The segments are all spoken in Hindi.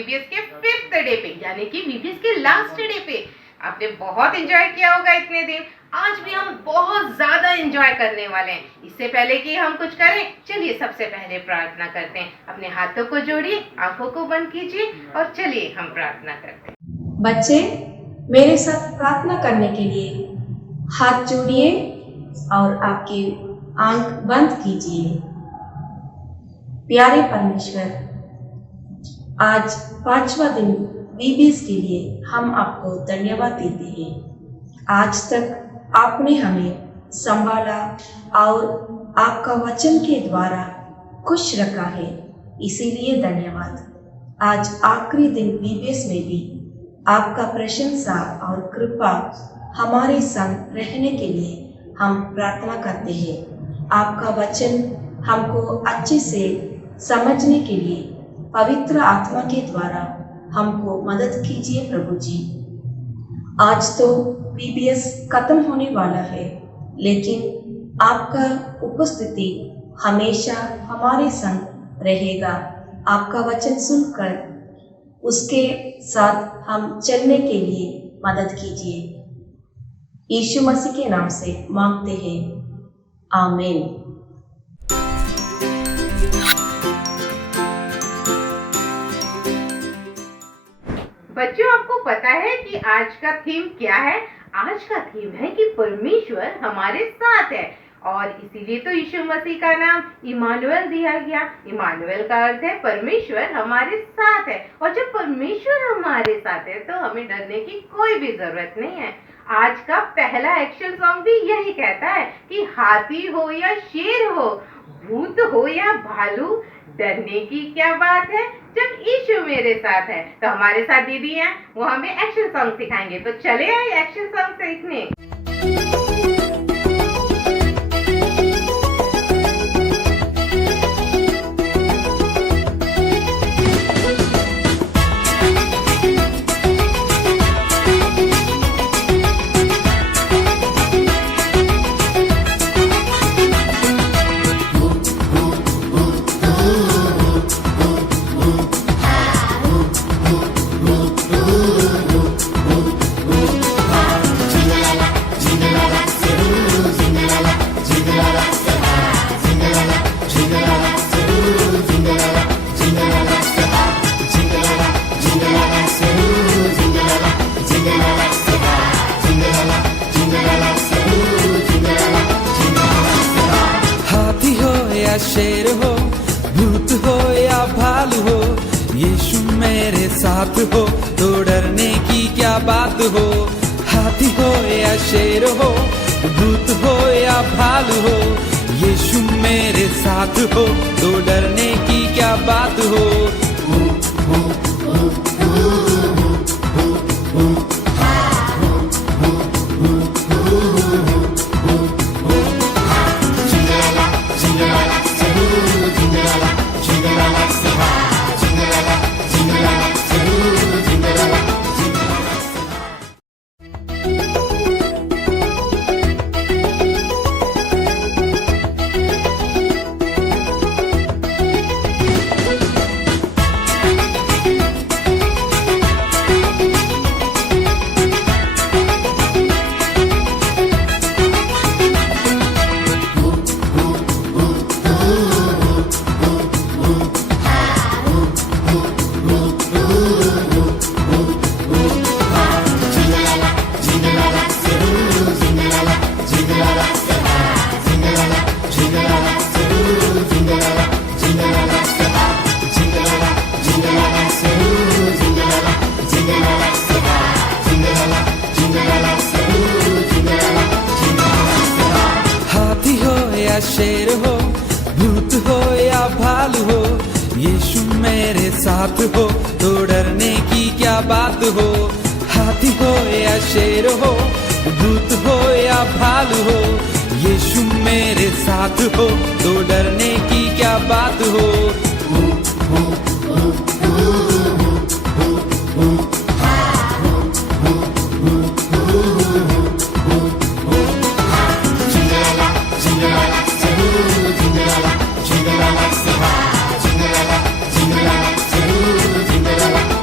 वीबीएस के 5th डे पे, यानी कि वीबीएस के लास्ट डे पे। आपने बहुत एंजॉय किया होगा इतने दिन। आज भी हम बहुत ज्यादा एंजॉय करने वाले हैं। इससे पहले कि हम कुछ करें, चलिए सबसे पहले प्रार्थना करते हैं। अपने हाथों को जोड़िए, आंखों को बंद कीजिए और चलिए हम प्रार्थना करते हैं। बच्चे, मेरे साथ प्रार्थना करने के लिए हाथ जोड़िए और आपकी आंख बंद कीजिए। प्यारे परमेश्वर, आज 5वां दिन वीबीएस के लिए हम आपको धन्यवाद देते हैं। आज तक आपने हमें संभाला और आपका वचन के द्वारा खुश रखा है, इसीलिए धन्यवाद। आज आखिरी दिन वीबीएस में भी आपका प्रशंसा और कृपा हमारे संग रहने के लिए हम प्रार्थना करते हैं। आपका वचन हमको अच्छे से समझने के लिए पवित्र आत्मा के द्वारा हमको मदद कीजिए प्रभु जी। आज तो वीबीएस खत्म होने वाला है, लेकिन आपका उपस्थिति हमेशा हमारे संग रहेगा। आपका वचन सुनकर उसके साथ हम चलने के लिए मदद कीजिए। यीशु मसीह के नाम से मांगते हैं, आमीन। बच्चों, आपको पता है कि आज का थीम क्या है? आज का थीम है कि परमेश्वर हमारे साथ है, और इसीलिए तो यीशु मसीह का नाम इमानुएल दिया गया। इमानुएल का अर्थ है परमेश्वर हमारे साथ है, और जब परमेश्वर हमारे साथ है तो हमें डरने की कोई भी जरूरत नहीं है। आज का पहला एक्शन सॉन्ग भी यही कहता है कि हाथी हो या शेर हो, भूत हो या भालू, डरने की क्या बात है जब यीशु मेरे साथ है। तो हमारे साथ दीदी हैं, वो हमें एक्शन सॉन्ग सिखाएंगे। तो चले एक्शन सॉन्ग सीखने। शेर हो, भूत हो या भालू हो, यीशु मेरे साथ हो तो डरने की क्या बात हो। हाथी हो या शेर हो, भूत हो या भालू हो, यीशु मेरे साथ हो तो डरने की क्या बात हो। शेर हो, भूत हो या भालू हो, यीशु मेरे साथ हो तो डरने की क्या बात हो। हाथी हो या शेर हो, भूत हो या भालू हो, यीशु मेरे साथ हो तो डरने की क्या बात हो। Jingle la la, jingle la la, jingle la la, jingle la la, jingle la la.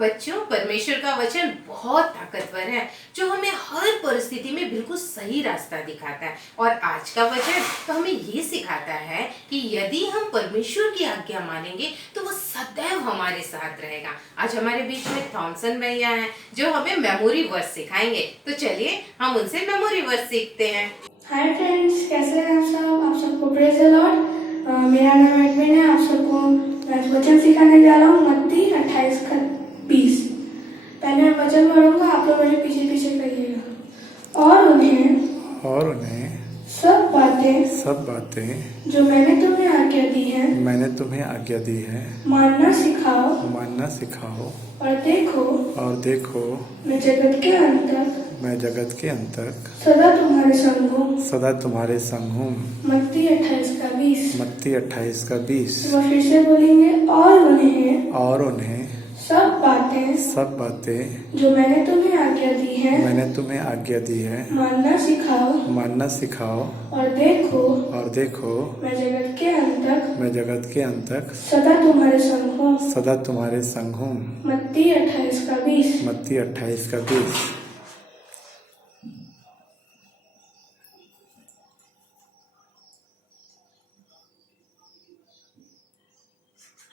बच्चों, परमेश्वर का वचन बहुत ताकतवर है जो हमें हर परिस्थिति में बिल्कुल सही रास्ता दिखाता है। और आज का वचन तो हमें ये सिखाता है कि यदि हम परमेश्वर की आज्ञा मानेंगे तो वो सदैव हमारे साथ रहेगा। आज हमारे बीच में थॉमसन भैया हैं जो हमें मेमोरी वर्स सिखाएंगे। तो चलिए हम उनसे मेमोरी वर्स सीखते हैं। हाय फ्रेंड्स, कैसे हैं आप सबको प्रेज द लॉर्ड। मेरा नाम एडविन है। आप सबको मैं वचन सिखाने जा रहा हूँ मत्ती 28:20। पहले मैं वचन पढ़ूंगा, आप लोग मेरे पीछे पीछे करिएगा। और उन्हें सब बातें जो मैंने तुम्हें आज्ञा दी है मानना सिखाओ। और देखो मैं जगत के अंत तक सदा तुम्हारे संग हूँ। मत्ती 28:20। तो फिर से बोलेंगे, और उन्हें सब बातें जो मैंने तुम्हें आज्ञा दी है मानना सिखाओ। और देखो मैं जगत के अंत तक सदा तुम्हारे संग हूँ। मत्ती 28:20।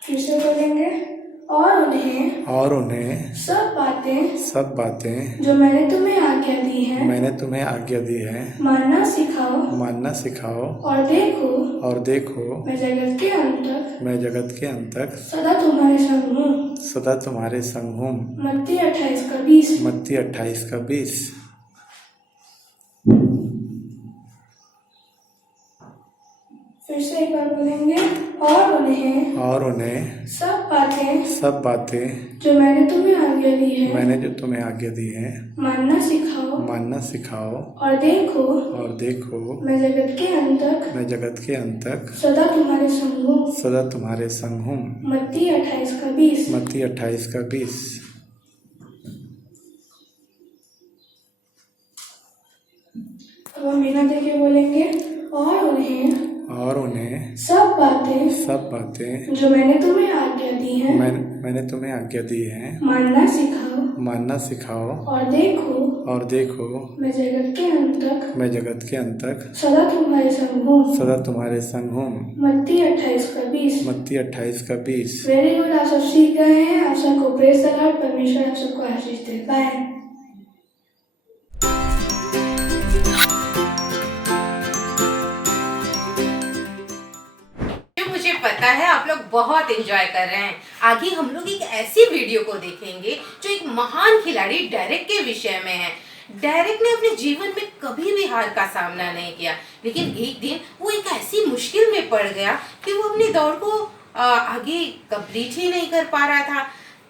फिर से बोलेंगे, और उन्हें सब बातें जो मैंने तुम्हें आज्ञा दी है मानना सिखाओ। और देखो मैं जगत के अंत तक सदा तुम्हारे संग हूँ। मत्ती 28:20। फिर से एक बार बोलेंगे, और उन्हें सब बातें जो मैंने तुम्हें आज्ञा दी है मानना सिखाओ। और देखो मैं जगत के अंत तक सदा तुम्हारे संग हूँ। मत्ती 28:20। अब हम बिना देखे बोलेंगे, और उन्हें सब बातें जो मैंने तुम्हें आज्ञा दी है मानना सिखाओ। और देखो मैं जगत के अंत तक सदा तुम्हारे संग हूँ। मत्ती 28:20। वेरी गुड, आप सब सीख गए हैं। आप सबको प्रेज द लॉर्ड। परमेश्वर आप सबको आशीष दे। बाय। पता है आप लोग बहुत एंजॉय कर रहे हैं। आगे हम लोग एक ऐसी वीडियो को देखेंगे जो एक महान खिलाड़ी डेरेक के विषय में है। डेरेक ने अपने जीवन में कभी भी हार का सामना नहीं किया, लेकिन एक दिन वो एक ऐसी मुश्किल में पड़ गया कि वो अपनी दौड़ को आगे कंप्लीट ही नहीं कर पा रहा था।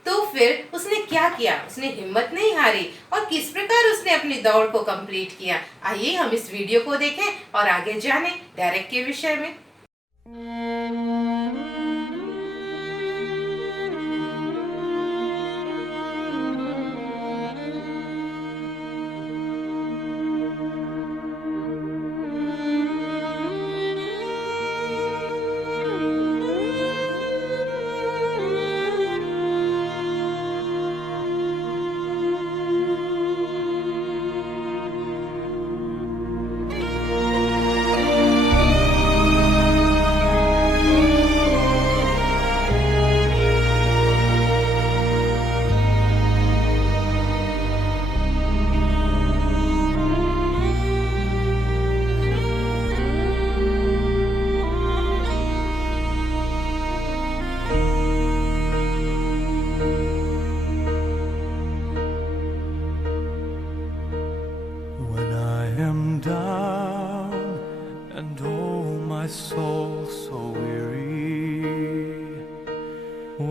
तो फिर उसने क्या किया? उसने हिम्मत नहीं हारी और किस प्रकार उसने अपनी दौड़ को कंप्लीट किया। आइए हम इस वीडियो को देखें और आगे जाने डेरेक के विषय में।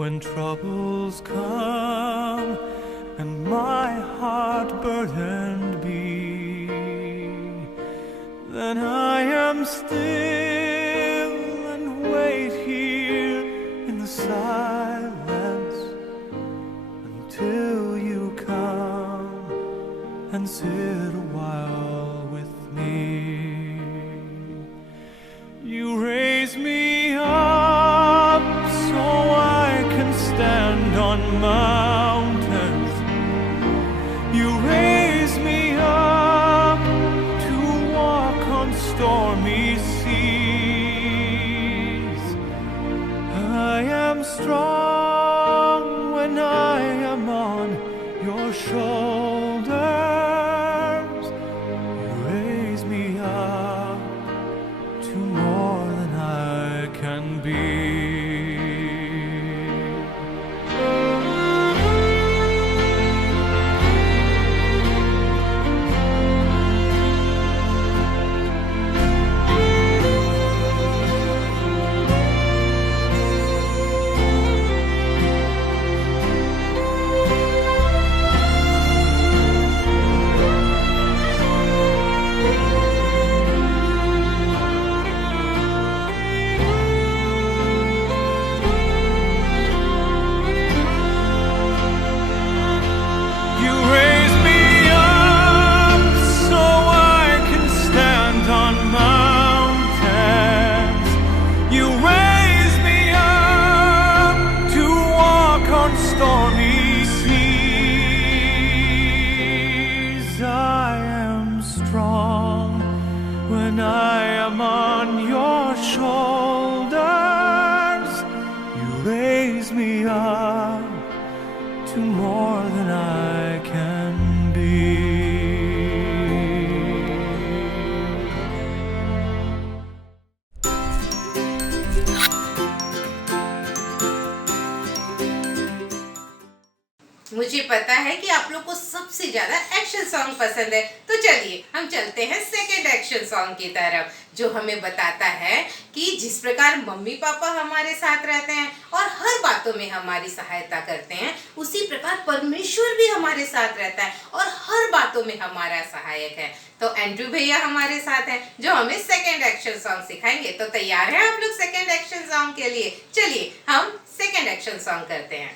When troubles come and my heart burdened be, then I am still and wait here in the silence until you come and sit a while with me. You raise me up so I can stand on mountains. strong when I am on your shoulders. You raise me up to more than I can be. You raise me up so I can stand on mountains. You raise me up to walk on stormy seas. I am strong when I am on your shoulders. You raise me up to more than I can be. मुझे पता है कि आप लोग को सबसे ज्यादा एक्शन सॉन्ग पसंद है, तो चलिए हम चलते हैं सेकेंड एक्शन सॉन्ग की तरफ, जो हमें बताता है कि जिस प्रकार मम्मी पापा हमारे साथ रहते हैं और हर बातों में हमारी सहायता करते हैं, उसी प्रकार परमेश्वर भी हमारे साथ रहता है और हर बातों में हमारा सहायक है। तो एंड्रू भैया हमारे साथ हैं, जो हमें सेकेंड एक्शन सॉन्ग सिखाएंगे। तो तैयार हैं आप लोग सेकेंड एक्शन सॉन्ग के लिए? चलिए हम सेकेंड एक्शन सॉन्ग करते हैं।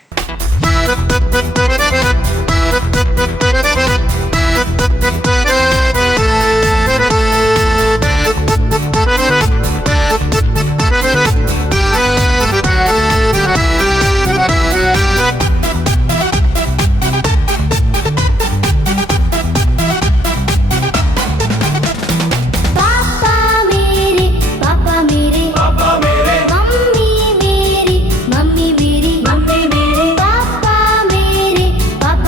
पापा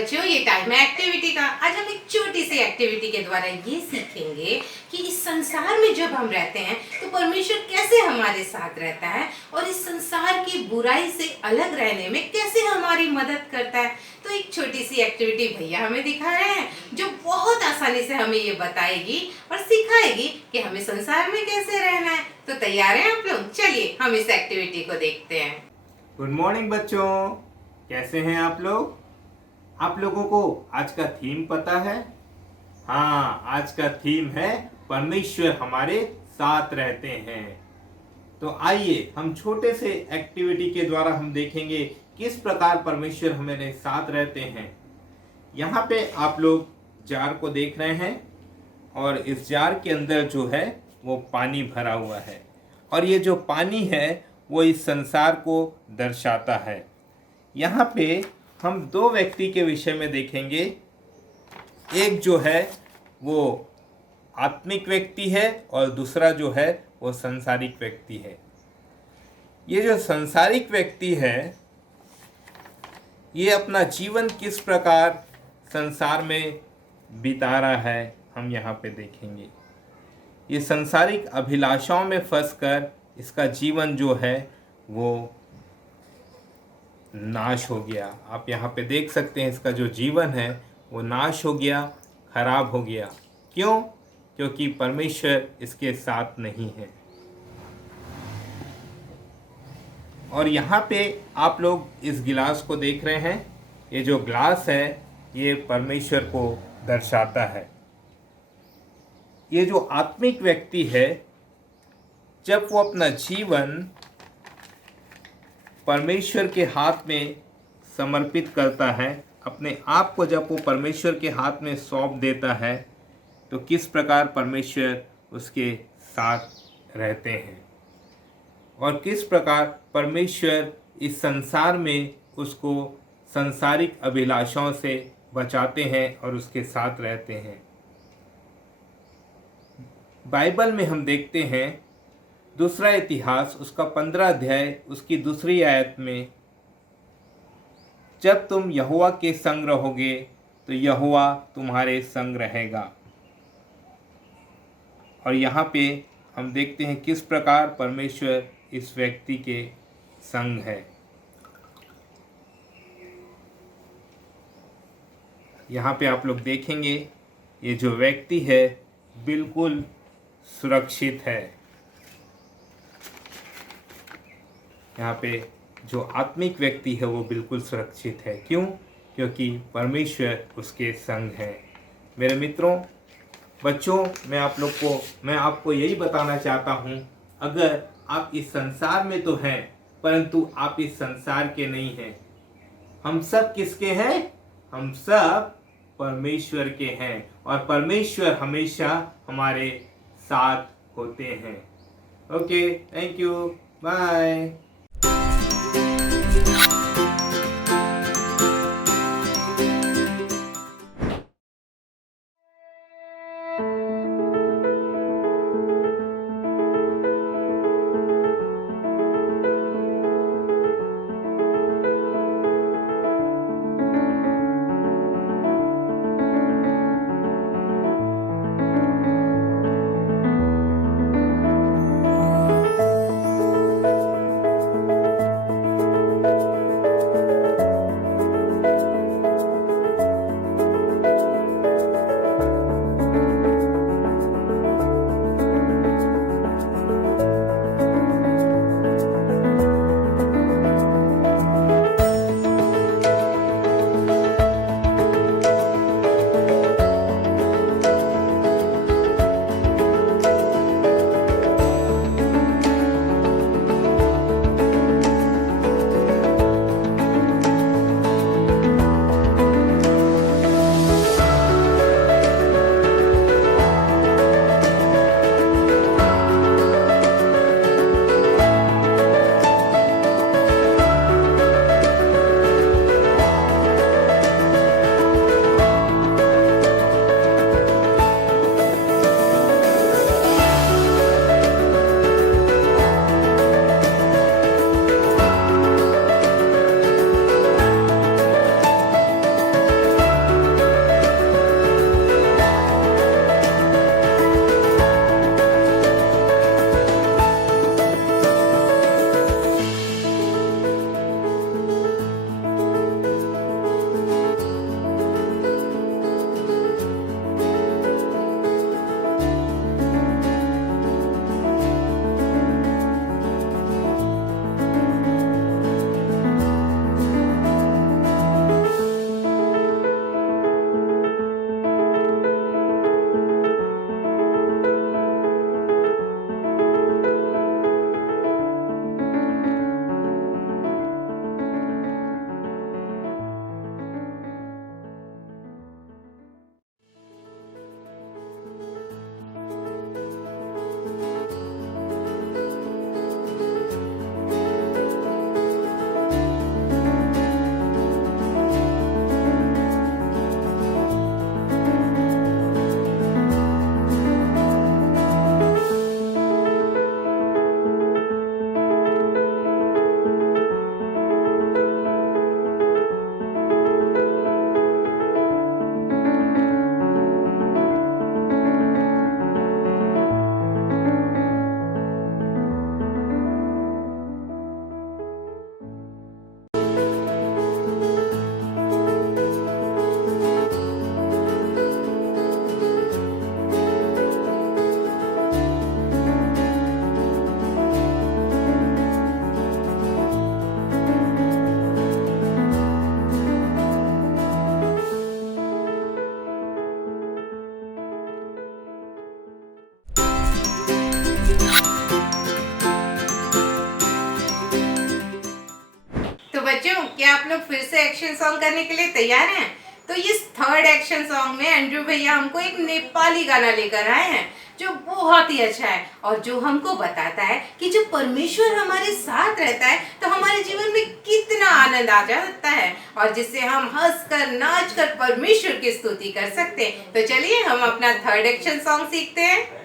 बच्चों ये टाइम है एक्टिविटी का। आज हम एक छोटी सी एक्टिविटी के द्वारा ये सीखेंगे कि इस संसार में जब हम रहते हैं तो परमेश्वर कैसे हमारे साथ रहता है और इस संसार की बुराई से अलग रहने में कैसे हमारी मदद करता है। तो एक छोटी सी एक्टिविटी भैया हमें दिखा रहे हैं जो बहुत आसानी से हमें ये बताएगी और सिखाएगी कि हमें संसार में कैसे रहना है। तो तैयार हैं आप लोग? चलिए हम इस एक्टिविटी को देखते हैं। गुड मॉर्निंग बच्चों, कैसे हैं आप लोग? आप लोगों को आज का थीम पता है? हाँ, आज का थीम है परमेश्वर हमारे साथ रहते हैं। तो आइए हम छोटे से एक्टिविटी के द्वारा हम देखेंगे किस प्रकार परमेश्वर हमारे साथ रहते हैं। यहाँ पे आप लोग जार को देख रहे हैं और इस जार के अंदर जो है वो पानी भरा हुआ है और ये जो पानी है वो इस संसार को दर्शाता है। यहाँ पे हम दो व्यक्ति के विषय में देखेंगे। एक जो है वो आत्मिक व्यक्ति है और दूसरा जो है वो सांसारिक व्यक्ति है। ये जो सांसारिक व्यक्ति है ये अपना जीवन किस प्रकार संसार में बिता रहा है हम यहाँ पे देखेंगे। ये सांसारिक अभिलाषाओं में फंसकर इसका जीवन जो है वो नाश हो गया। आप यहाँ पे देख सकते हैं इसका जो जीवन है वो नाश हो गया, खराब हो गया। क्यों? क्योंकि परमेश्वर इसके साथ नहीं है। और यहाँ पे आप लोग इस गिलास को देख रहे हैं। ये जो ग्लास है ये परमेश्वर को दर्शाता है। ये जो आत्मिक व्यक्ति है जब वो अपना जीवन परमेश्वर के हाथ में समर्पित करता है, अपने आप को जब वो परमेश्वर के हाथ में सौंप देता है तो किस प्रकार परमेश्वर उसके साथ रहते हैं और किस प्रकार परमेश्वर इस संसार में उसको सांसारिक अभिलाषाओं से बचाते हैं और उसके साथ रहते हैं। बाइबल में हम देखते हैं दूसरा इतिहास उसका 15 अध्याय उसकी दूसरी आयत में, जब तुम यहोवा के संग रहोगे तो यहोवा तुम्हारे संग रहेगा। और यहाँ पे हम देखते हैं किस प्रकार परमेश्वर इस व्यक्ति के संग है। यहाँ पे आप लोग देखेंगे ये जो व्यक्ति है बिल्कुल सुरक्षित है। यहाँ पे जो आत्मिक व्यक्ति है वो बिल्कुल सुरक्षित है। क्यों? क्योंकि परमेश्वर उसके संग है। मेरे मित्रों, बच्चों, मैं आपको यही बताना चाहता हूँ, अगर आप इस संसार में तो हैं परंतु आप इस संसार के नहीं हैं। हम सब किसके हैं? हम सब परमेश्वर के हैं और परमेश्वर हमेशा हमारे साथ होते हैं। Okay, thank you, bye. क्या आप लोग फिर से एक्शन सॉन्ग करने के लिए तैयार हैं? तो इस थर्ड एक्शन सॉन्ग में एंड्रू भैया हमको एक नेपाली गाना लेकर आए हैं जो बहुत ही अच्छा है और जो हमको बताता है कि जो परमेश्वर हमारे साथ रहता है तो हमारे जीवन में कितना आनंद आ जाता है और जिससे हम हंसकर नाचकर परमेश्वर की स्तुति कर सकते हैं। तो चलिए हम अपना थर्ड एक्शन सॉन्ग सीखते हैं।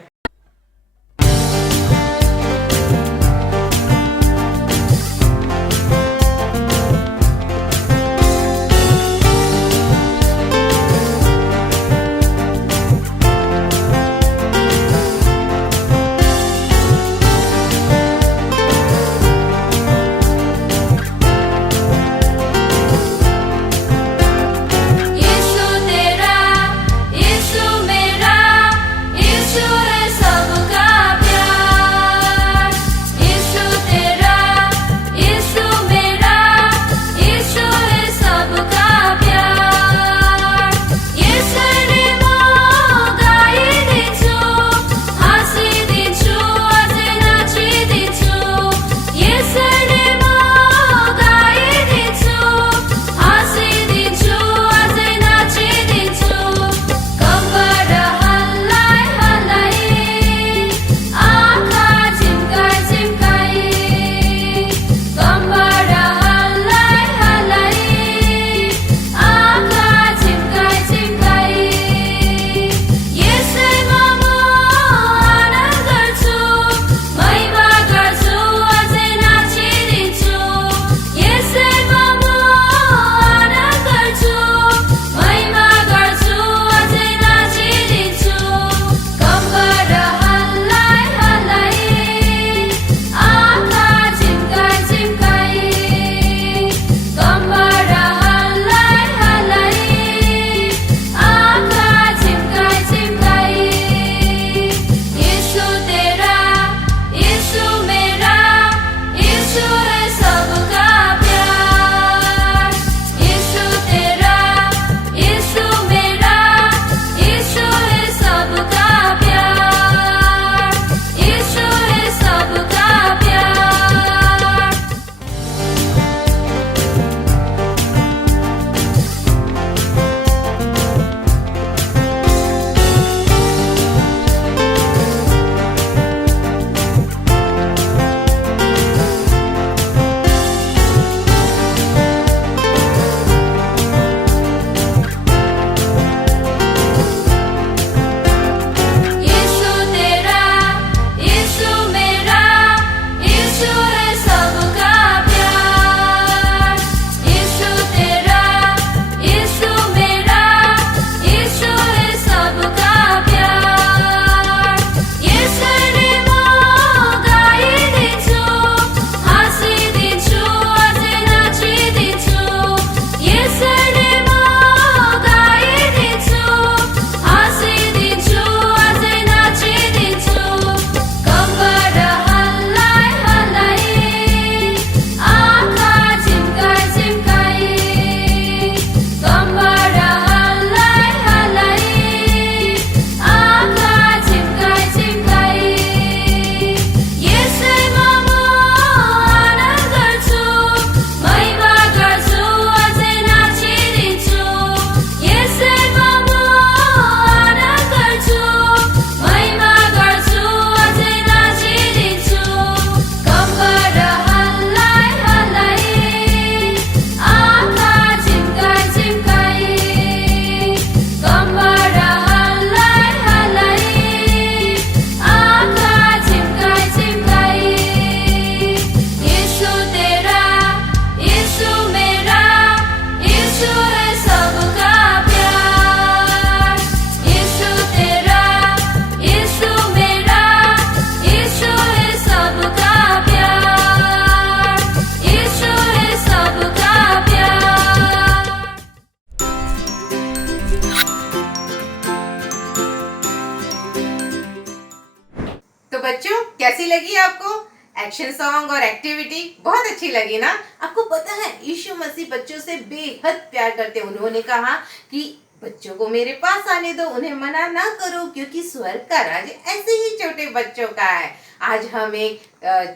बच्चों कैसी लगी आपको एक्शन सॉन्ग और एक्टिविटी? बहुत अच्छी लगी ना? आपको पता है यीशु मसीह बच्चों से बेहद प्यार करते हैं। उन्होंने कहा कि बच्चों को मेरे पास आने दो, उन्हें मना ना करो, क्योंकि स्वर्ग का राज ऐसे ही छोटे बच्चों का है। आज हम एक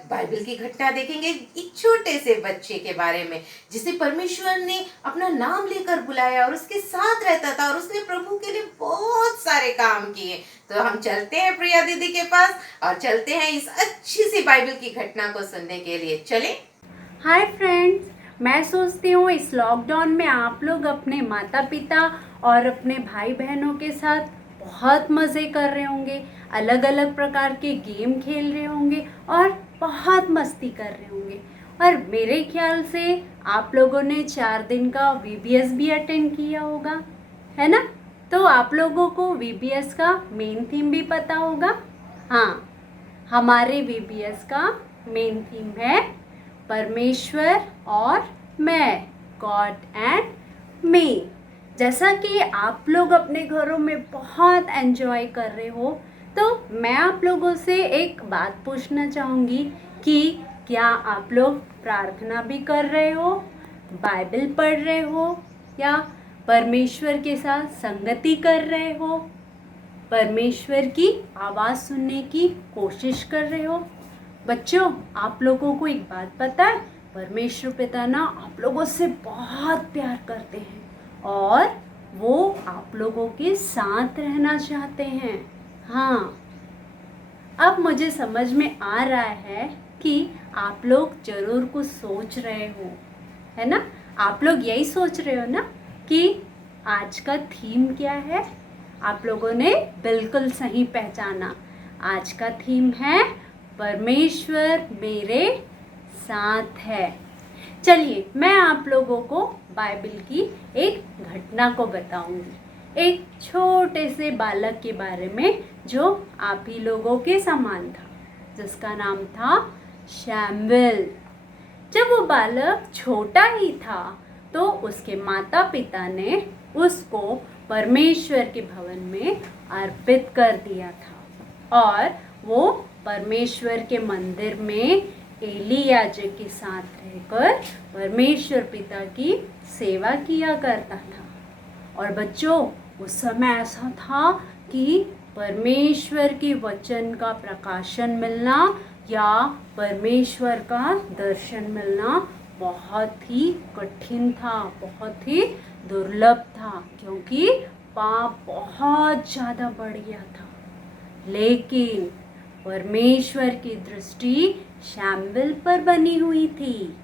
बाइबल की घटना देखेंगे, एक छोटे से बच्चे के बारे में, जिसे परमेश्वर ने अपना नाम लेकर बुलाया और उसके साथ रहता था और उसने प्रभु के लिए बहुत सारे काम किए। तो हम चलते हैं प्रिया दीदी के पास और चलते हैं इस अच्छी सी बाइबल की घटना को सुनने के लिए। चलें? हाय फ्रेंड्स, मैं सोचती हूँ इस लॉकडाउन में आप लोग अपने माता पिता और अपने भाई बहनों के साथ बहुत मज़े कर रहे होंगे, अलग अलग प्रकार के गेम खेल रहे होंगे और बहुत मस्ती कर रहे होंगे। और मेरे ख्याल से आप लोगों ने 4 दिन का VBS भी अटेंड किया होगा, है ना? तो आप लोगों को VBS का मेन थीम भी पता होगा। हाँ, हमारे VBS का मेन थीम है परमेश्वर और मैं, गॉड एंड मी। जैसा कि आप लोग अपने घरों में बहुत एंजॉय कर रहे हो, तो मैं आप लोगों से एक बात पूछना चाहूँगी कि क्या आप लोग प्रार्थना भी कर रहे हो, बाइबल पढ़ रहे हो, या परमेश्वर के साथ संगति कर रहे हो, परमेश्वर की आवाज़ सुनने की कोशिश कर रहे हो? बच्चों, आप लोगों को एक बात पता है, परमेश्वर पिता ना आप लोगों से बहुत प्यार करते हैं और वो आप लोगों के साथ रहना चाहते हैं। हाँ, अब मुझे समझ में आ रहा है कि आप लोग ज़रूर कुछ सोच रहे हो, है ना? आप लोग यही सोच रहे हो ना कि आज का थीम क्या है? आप लोगों ने बिल्कुल सही पहचाना। आज का थीम है परमेश्वर मेरे साथ है। चलिए, मैं आप लोगों को बाइबल की एक घटना को बताऊंगी, एक छोटे से बालक के बारे में जो आप ही लोगों के समान था, जिसका नाम था शैमुएल। जब वो बालक छोटा ही था तो उसके माता पिता ने उसको परमेश्वर के भवन में अर्पित कर दिया था और वो परमेश्वर के मंदिर में एली याजक के साथ रहकर परमेश्वर पिता की सेवा किया करता था। और बच्चों, उस समय ऐसा था कि परमेश्वर के वचन का प्रकाशन मिलना या परमेश्वर का दर्शन मिलना बहुत ही कठिन था, बहुत ही दुर्लभ था, क्योंकि पाप बहुत ज़्यादा बढ़ गया था। लेकिन परमेश्वर की दृष्टि शैमुएल पर बनी हुई थी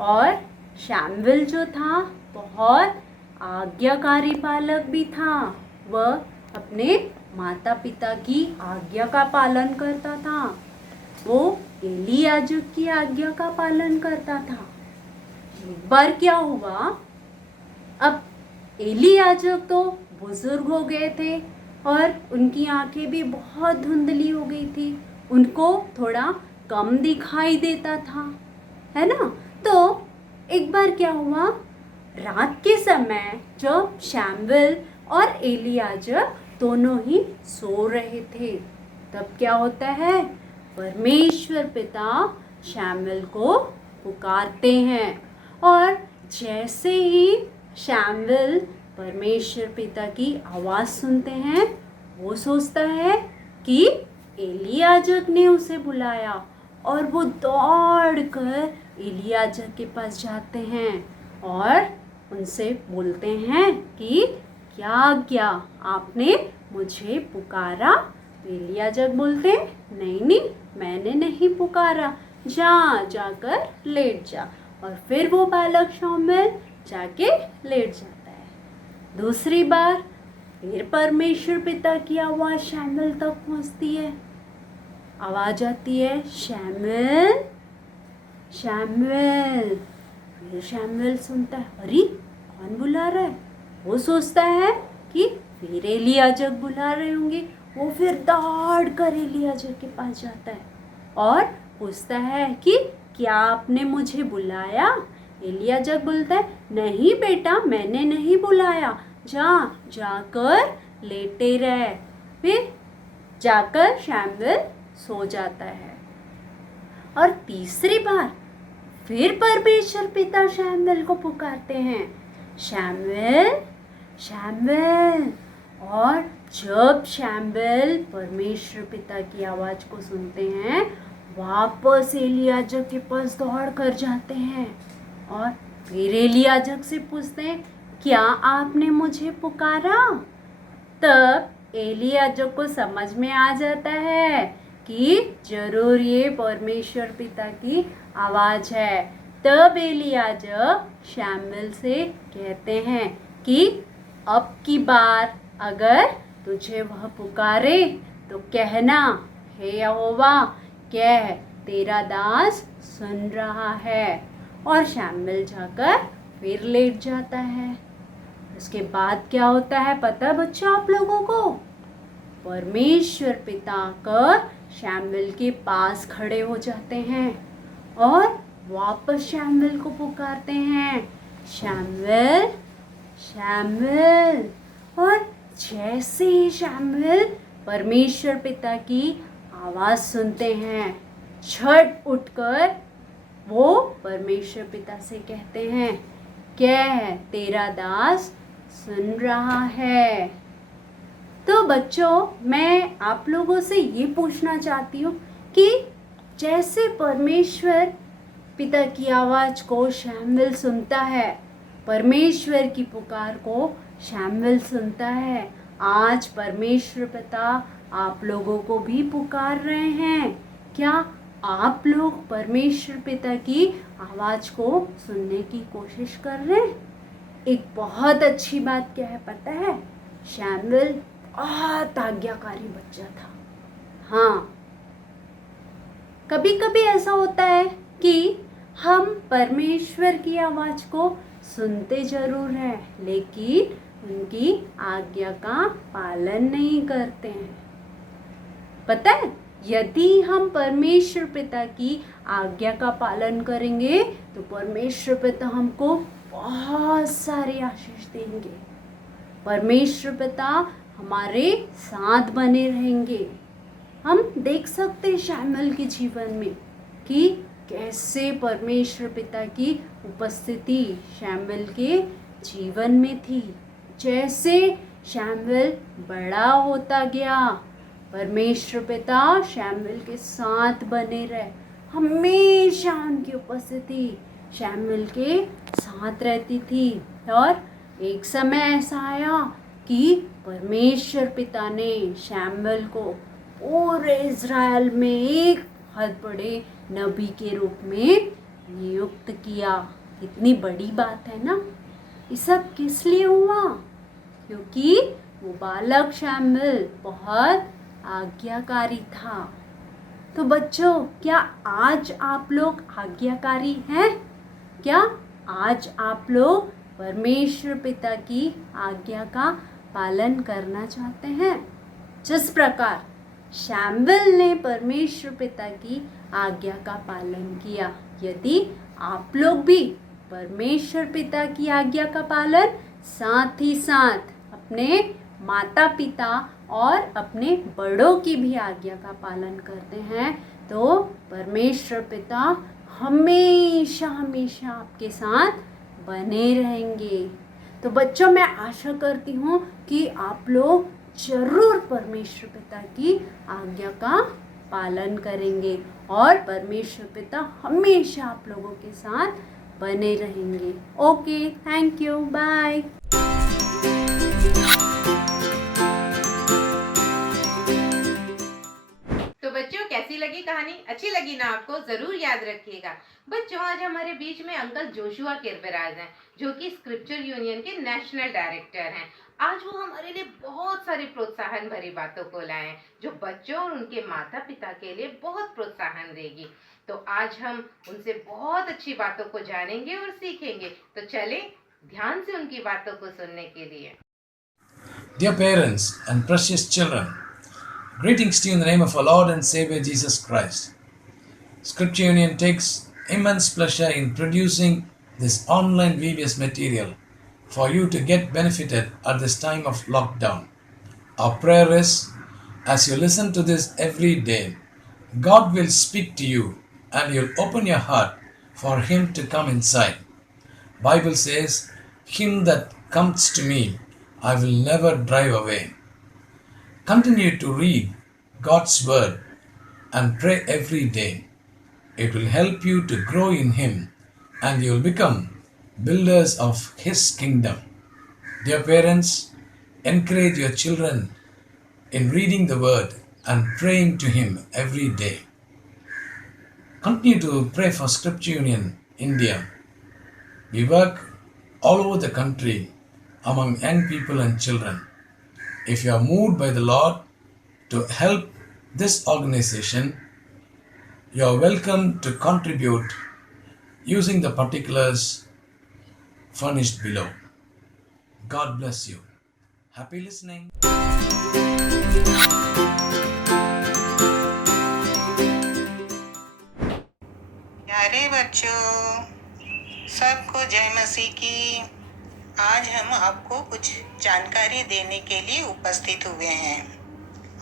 और शैमुएल जो था बहुत आज्ञाकारी बालक भी था। वह अपने माता पिता की आज्ञा का पालन करता था, वो एली याजक की आज्ञा का पालन करता था। एक बार क्या हुआ, अब एली याजक तो बुजुर्ग हो गए थे और उनकी आंखें भी बहुत धुंधली हो गई थी, उनको थोड़ा कम दिखाई देता था, है ना? तो एक बार क्या हुआ, रात के समय जब शैमुएल और एली याजक दोनों ही सो रहे थे, तब क्या होता है, परमेश्वर पिता शैमुएल को पुकारते हैं और जैसे ही शैमुएल परमेश्वर पिता की आवाज़ सुनते हैं, वो सोचता है कि एली याजक ने उसे बुलाया और वो दौड़कर एली याजक के पास जाते हैं और उनसे बोलते हैं कि क्या आपने मुझे पुकारा? एली याजक बोलते हैं, नहीं, मैंने नहीं पुकारा, जाकर लेट जा। और फिर वो बालक शैमुएल जाके लेट जाता है। दूसरी बार फिर परमेश्वर पिता की आवाज़ शैमुएल तक पहुंचती है, आवाज़ आती है, शैमुएल। फिर शैमुएल सुनता है, अरे कौन बुला रहा है? वो सोचता है कि फिर एली याजक बुला रहे होंगे। वो फिर दौड़ कर एली याजक के पास जाता है और पूछता है कि क्या आपने मुझे बुलाया? एली याजक बोलता है, नहीं बेटा, मैंने नहीं बुलाया, जाकर लेटे रहे। फिर जाकर शैमुएल सो जाता है। और तीसरी बार फिर परमेश्वर पिता शैमुएल को पुकारते हैं, शैम्बल। और जब शैम्बल परमेश्वर पिता की आवाज़ को सुनते हैं, वापस एलियाजर के पास दौड़ कर जाते हैं और फिर एलियाजर से पूछते हैं, क्या आपने मुझे पुकारा? तब एलियाजर को समझ में आ जाता है कि जरूर ये परमेश्वर पिता की आवाज़ है। तब एलियाजर शैम्बल से कहते हैं कि अब की बार अगर तुझे वह पुकारे तो कहना, हे यहोवा, कह तेरा दास सुन रहा है। और शैम्बल जाकर फिर लेट जाता है। उसके बाद क्या होता है पता है बच्चों आप लोगों को? परमेश्वर पिता कर शैम्बल के पास खड़े हो जाते हैं और वापस शैम्बल को पुकारते हैं, शैम्बल, शैम्बल। और जैसे ही शैम्बल परमेश्वर पिता की आवाज़ सुनते हैं, झट उठकर वो परमेश्वर पिता से कहते हैं, कह तेरा दास सुन रहा है। तो बच्चों मैं आप लोगों से ये पूछना चाहती हूँ कि जैसे परमेश्वर पिता की आवाज़ को शैम्बल सुनता है, परमेश्वर की पुकार को शैम्बल सुनता है, आज परमेश्वर पिता आप लोगों को भी पुकार रहे हैं। क्या आप लोग परमेश्वर पिता की आवाज़ को सुनने की कोशिश कर रहे हैं? एक बहुत अच्छी बात क्या है पता है? शैम्बल बहुत आज्ञाकारी बच्चा था। हाँ, कभी कभी ऐसा होता है कि हम परमेश्वर की आवाज़ को सुनते जरूर हैं लेकिन उनकी आज्ञा का पालन नहीं करते हैं। पता है, यदि हम परमेश्वर पिता की आज्ञा का पालन करेंगे तो परमेश्वर पिता हमको बहुत सारी आशीष देंगे। परमेश्वर पिता हमारे साथ बने रहेंगे। हम देख सकते हैं शैम्बल के जीवन में कि कैसे परमेश्वर पिता की उपस्थिति शैम्बल के जीवन में थी। जैसे शैम्बल बड़ा होता गया, परमेश्वर पिता शैम्बल के साथ बने रहे, हमेशा उनकी उपस्थिति शैम्बल के साथ रहती थी। और एक समय ऐसा आया कि परमेश्वर पिता ने शैम्बल को पूरे इज़राइल में एक बहुत बड़े नबी के रूप में नियुक्त किया। कितनी बड़ी बात है ना। ये सब किस लिए हुआ? क्योंकि वो बालक शैम्बल बहुत आज्ञाकारी था। तो बच्चों, क्या आज आप लोग आज्ञाकारी हैं? क्या आज आप लोग परमेश्वर पिता की आज्ञा का पालन करना चाहते हैं? जिस प्रकार शैम्बल ने परमेश्वर पिता की आज्ञा का पालन किया, यदि आप लोग भी परमेश्वर पिता की आज्ञा का पालन साथ ही साथ अपने माता पिता और अपने बड़ों की भी आज्ञा का पालन करते हैं तो परमेश्वर पिता हमेशा हमेशा आपके साथ बने रहेंगे। तो बच्चों, मैं आशा करती हूँ कि आप लोग जरूर परमेश्वर पिता की आज्ञा का पालन करेंगे और परमेश्वर पिता हमेशा आप लोगों के साथ बने रहेंगे। Okay, thank you, bye. तो बच्चों, कैसी लगी कहानी? अच्छी लगी ना आपको? जरूर याद रखिएगा। बच्चों, आज हमारे बीच में अंकल जोशुआ किरबराज हैं जो कि स्क्रिप्चर यूनियन के नेशनल डायरेक्टर हैं। आज वो हमारे लिए बहुत सारी प्रोत्साहन भरी बातों को लाए हैं जो बच्चों और उनके माता पिता के लिए बहुत प्रोत्साहन देगी। तो आज हम उनसे बहुत अच्छी बातों को जानेंगे और सीखेंगे। तो चलें ध्यान से उनकी बातों को सुनने के लिए। Dear parents and precious children, greetings to you in the name of our Lord and Savior Jesus Christ. Scripture Union takes immense pleasure in producing this online VBS material for you to get benefited at this time of lockdown. Our prayer is, as you listen to this every day, God will speak to you and you'll open your heart for Him to come inside. Bible says, "Him that comes to me, I will never drive away. Continue to read God's Word and pray every day. It will help you to grow in Him and you will become builders of His kingdom. Dear parents, encourage your children in reading the Word and praying to Him every day. Continue to pray for Scripture Union India. We work all over the country among young people and children. If you are moved by the Lord to help this organization, you are welcome to contribute using the particulars furnished below. God bless you. Happy listening. प्यारे बच्चों, सबको जय मसीह की। आज हम आपको कुछ जानकारी देने के लिए उपस्थित हुए हैं।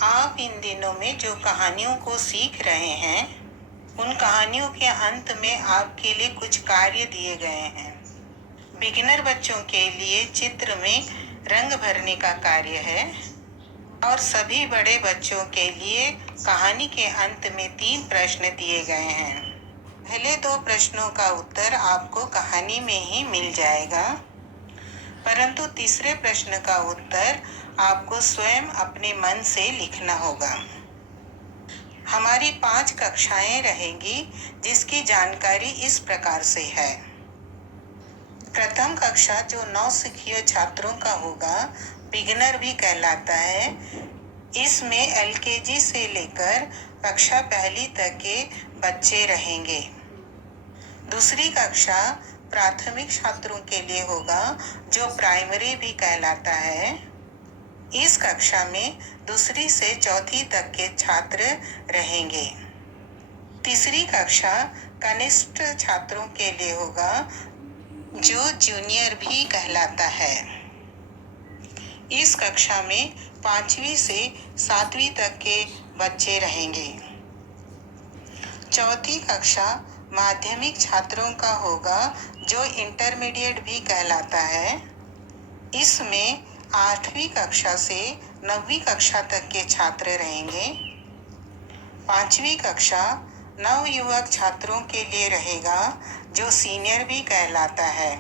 आप इन दिनों में जो कहानियों को सीख रहे हैं, उन कहानियों के अंत में आपके लिए कुछ कार्य दिए गए हैं। बिगिनर बच्चों के लिए चित्र में रंग भरने का कार्य है और सभी बड़े बच्चों के लिए कहानी के अंत में 3 प्रश्न दिए गए हैं। पहले 2 प्रश्नों का उत्तर आपको कहानी में ही मिल जाएगा, परंतु तीसरे प्रश्न का उत्तर आपको स्वयं अपने मन से लिखना होगा। हमारी 5 कक्षाएं रहेंगी, जिसकी जानकारी इस प्रकार से है। प्रथम कक्षा जो नौसिखिए छात्रों का होगा, बिगिनर भी कहलाता है। इसमें LKG से लेकर कक्षा 1 तक के बच्चे रहेंगे। दूसरी कक्षा प्राथमिक छात्रों के लिए होगा, जो प्राइमरी भी कहलाता है। इस कक्षा में 2 से 4 तक के छात्र रहेंगे। तीसरी कक्षा कनिष्ठ छात्रों के लिए होगा, जो जूनियर भी कहलाता है। इस कक्षा में 5वीं से 7वीं तक के बच्चे रहेंगे। चौथी कक्षा माध्यमिक छात्रों का होगा, जो इंटरमीडिएट भी कहलाता है। इसमें 8वीं कक्षा से 9वीं कक्षा तक के छात्र रहेंगे। 5वीं कक्षा नवयुवक छात्रों के लिए रहेगा, जो सीनियर भी कहलाता है।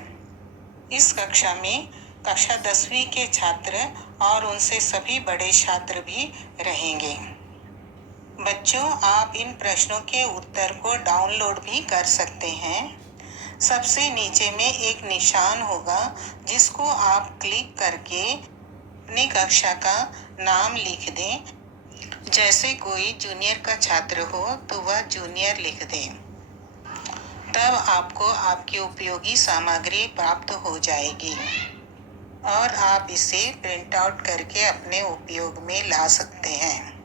इस कक्षा में कक्षा 10वीं के छात्र और उनसे सभी बड़े छात्र भी रहेंगे। बच्चों, आप इन प्रश्नों के उत्तर को डाउनलोड भी कर सकते हैं। सबसे नीचे में एक निशान होगा, जिसको आप क्लिक करके अपनी कक्षा का नाम लिख दें। जैसे कोई जूनियर का छात्र हो तो वह जूनियर लिख दें। तब आपको आपकी उपयोगी सामग्री प्राप्त हो जाएगी और आप इसे प्रिंट आउट करके अपने उपयोग में ला सकते हैं।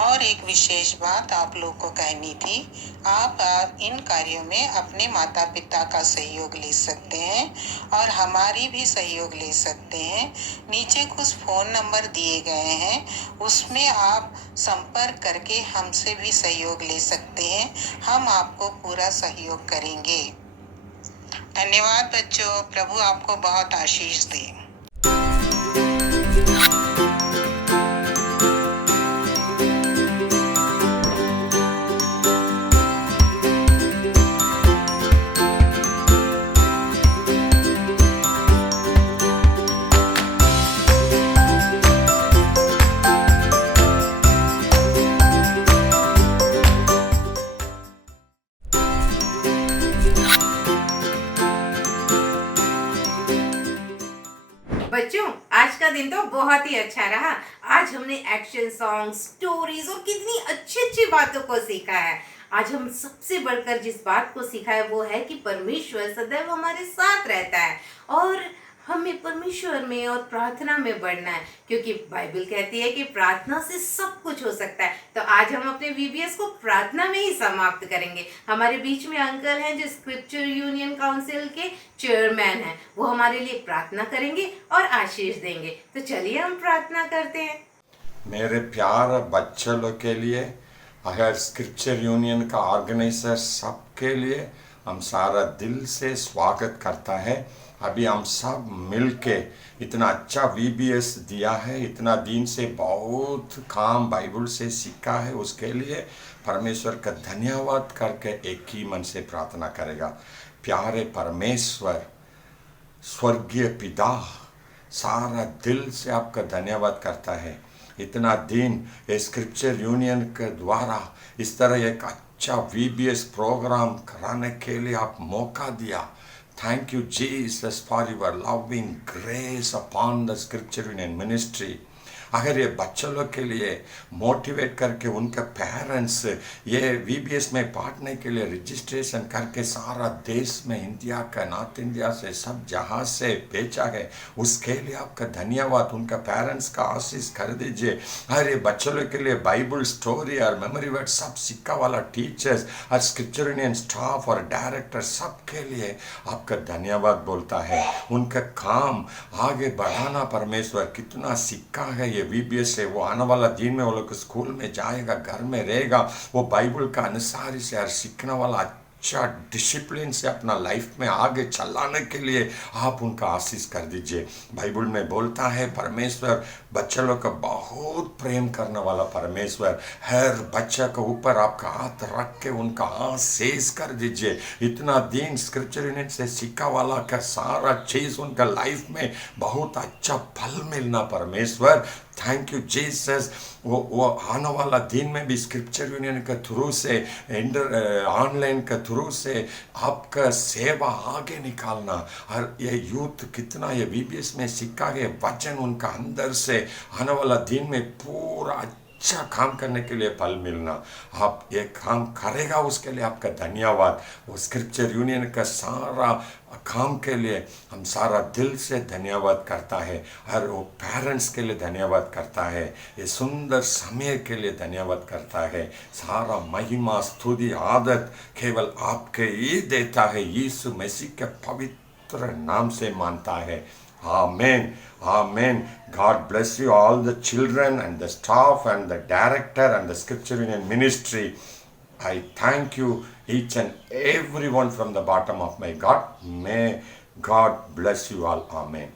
और एक विशेष बात आप लोग को कहनी थी, आप इन कार्यों में अपने माता पिता का सहयोग ले सकते हैं और हमारी भी सहयोग ले सकते हैं। नीचे कुछ फ़ोन नंबर दिए गए हैं, उसमें आप संपर्क करके हमसे भी सहयोग ले सकते हैं। हम आपको पूरा सहयोग करेंगे। धन्यवाद बच्चों, प्रभु आपको बहुत आशीष दे। बच्चों, आज का दिन तो बहुत ही अच्छा रहा। आज हमने एक्शन सॉन्ग, स्टोरीज और कितनी अच्छी अच्छी बातों को सीखा है। आज हम सबसे बढ़कर जिस बात को सीखा है वो है कि परमेश्वर सदैव हमारे साथ रहता है और हमें परमेश्वर में और प्रार्थना में बढ़ना है, क्योंकि बाइबल कहती है कि प्रार्थना से सब कुछ हो सकता है। तो आज हम अपने VBS को प्रार्थना में ही समाप्त करेंगे। हमारे बीच में अंकल हैं जो स्क्रिप्चर यूनियन काउंसिल के चेयरमैन हैं, वो हमारे लिए प्रार्थना करेंगे और आशीष देंगे। तो चलिए हम प्रार्थना करते हैं। मेरे प्यार बच्चों लोग के लिए, अगर स्क्रिप्चर यूनियन का ऑर्गेनाइजर सबके लिए हम सारा दिल से स्वागत करता है। अभी हम सब मिलके इतना अच्छा VBS दिया है, इतना दिन से बहुत काम बाइबल से सीखा है, उसके लिए परमेश्वर का धन्यवाद करके एक ही मन से प्रार्थना करेगा। प्यारे परमेश्वर, स्वर्गीय पिता, सारा दिल से आपका धन्यवाद करता है। इतना दिन ये स्क्रिप्चर यूनियन के द्वारा इस तरह एक अच्छा VBS प्रोग्राम कराने के लिए आप मौका दिया। Thank you, Jesus, for your loving grace upon the Scripture Union Ministry. अगर ये बच्चों लोग के लिए मोटिवेट करके उनके पेरेंट्स ये VBS में पढ़ने के लिए रजिस्ट्रेशन करके सारा देश में, इंडिया का, नॉर्थ इंडिया से, सब जहाँ से भेजा है, उसके लिए आपका धन्यवाद। उनका पेरेंट्स का आशीष कर दीजिए। हर ये बच्चों लोग के लिए बाइबल स्टोरी और मेमोरी वर्ड सब सिक्का वाला टीचर्स और स्क्रिप्चर यूनियन स्टाफ और डायरेक्टर सबके लिए आपका धन्यवाद बोलता है। उनका काम आगे बढ़ाना परमेश्वर, कितना सिक्का है ये VBS से। वो आने वाला दिन में वो लोग स्कूल में जाएगा, घर में रहेगा, वो बाइबल का अनुसार से हर सीखने वाला अच्छा डिसिप्लिन से अपना लाइफ में आगे चलाने के लिए आप उनका आशीष कर दीजिए। बाइबल में बोलता है परमेश्वर बच्चे लोग का बहुत प्रेम करने वाला परमेश्वर, हर बच्चा के ऊपर आपका हाथ रख के उनका आशीष कर दीजिए। इतना दिन स्क्रिप्चर यूनिट से सीखा वाला का सारा चीज उनका लाइफ में बहुत अच्छा फल मिलना परमेश्वर। Thank you Jesus. वो आने वाला दिन में भी स्क्रिप्चर यूनियन के थ्रू से, ऑनलाइन के थ्रू से आपका सेवा आगे निकालना। और ये यूथ कितना ये VBS में सीखा गया वचन उनका अंदर से आने वाला दिन में पूरा अच्छा काम करने के लिए फल मिलना। आप ये काम करेगा उसके लिए आपका धन्यवाद। वो स्क्रिप्चर यूनियन का सारा काम के लिए हम सारा दिल से धन्यवाद करता है। और वो पेरेंट्स के लिए धन्यवाद करता है, ये सुंदर समय के लिए धन्यवाद करता है। सारा महिमा स्तुति आदत केवल आपके ही देता है, यीशु मसीह के पवित्र नाम से मानता है। Amen. Amen. God bless you all the children and the staff and the director and the Scripture Union Ministry. I thank you each and everyone from the bottom of my God. May God bless you all. Amen.